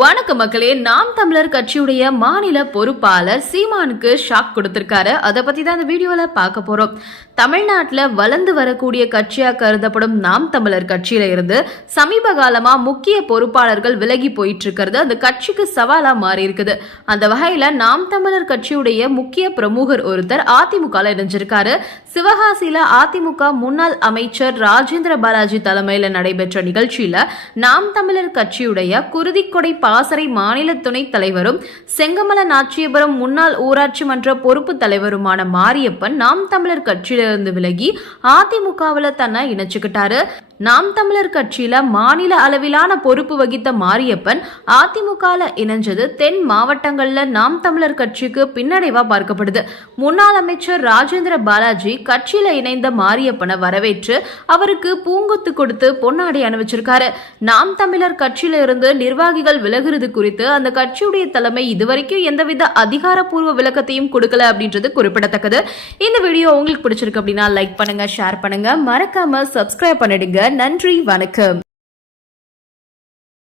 வணக்க மக்களே நாம் தமிழர் கட்சியுடைய மாநில பொறுப்பாளர் சீமானுக்கு ஷாக் கொடுத்திருக்காரு. அதை பத்தி தான் இந்த வீடியோல பார்க்க போறோம். தமிழ்நாட்டில் வளர்ந்து வரக்கூடிய கட்சியாக கருதப்படும் நாம் தமிழர் கட்சியில இருந்து சமீப காலமா முக்கிய பொறுப்பாளர்கள் விலகி போயிட்டு இருக்கிறது அந்த கட்சிக்கு சவாலா மாறி இருக்குது அந்த வகையில நாம் தமிழர் கட்சியுடைய முக்கிய பிரமுகர் ஒருத்தர் அதிமுக இணைஞ்சிருக்காரு. சிவகாசியில அதிமுக முன்னாள் அமைச்சர் ராஜேந்திர பாலாஜி தலைமையில நடைபெற்ற நிகழ்ச்சியில நாம் தமிழர் கட்சியுடைய குருதிக்கொடை பாசறை மாநில துணைத் தலைவரும் செங்கமல நாச்சியபுரம் முன்னாள் ஊராட்சி மன்ற பொறுப்பு தலைவருமான மாரியப்பன் நாம் தமிழர் கட்சியிலிருந்து விலகி அதிமுகவில் தன்னை இணைச்சுக்கிட்டாரு. நாம் தமிழர் கட்சியில மாநில அளவிலான பொறுப்பு வகித்த மாரியப்பன் அதிமுகல இணைஞ்சது தென் மாவட்டங்கள்ல நாம் தமிழர் கட்சிக்கு பின்னடைவா பார்க்கப்படுது. முன்னாள் அமைச்சர் ராஜேந்திர பாலாஜி கட்சியில இணைந்த மாரியப்பனை வரவேற்று அவருக்கு பூங்கொத்து கொடுத்து பொன்னாடை அணிவிச்சிருக்காரு. நாம் தமிழர் கட்சியில இருந்து நிர்வாகிகள் விலகிறது குறித்து அந்த கட்சியுடைய தலைமை இதுவரைக்கும் எந்தவித அதிகாரப்பூர்வ விளக்கத்தையும் கொடுக்கல அப்படின்றது குறிப்பிடத்தக்கது. இந்த வீடியோ உங்களுக்கு பிடிச்சிருக்கு அப்படின்னா லைக் பண்ணுங்க ஷேர் பண்ணுங்க. மறக்காம சப்ஸ்கிரைப் பண்ணிடுங்க. நன்றி வணக்கம்.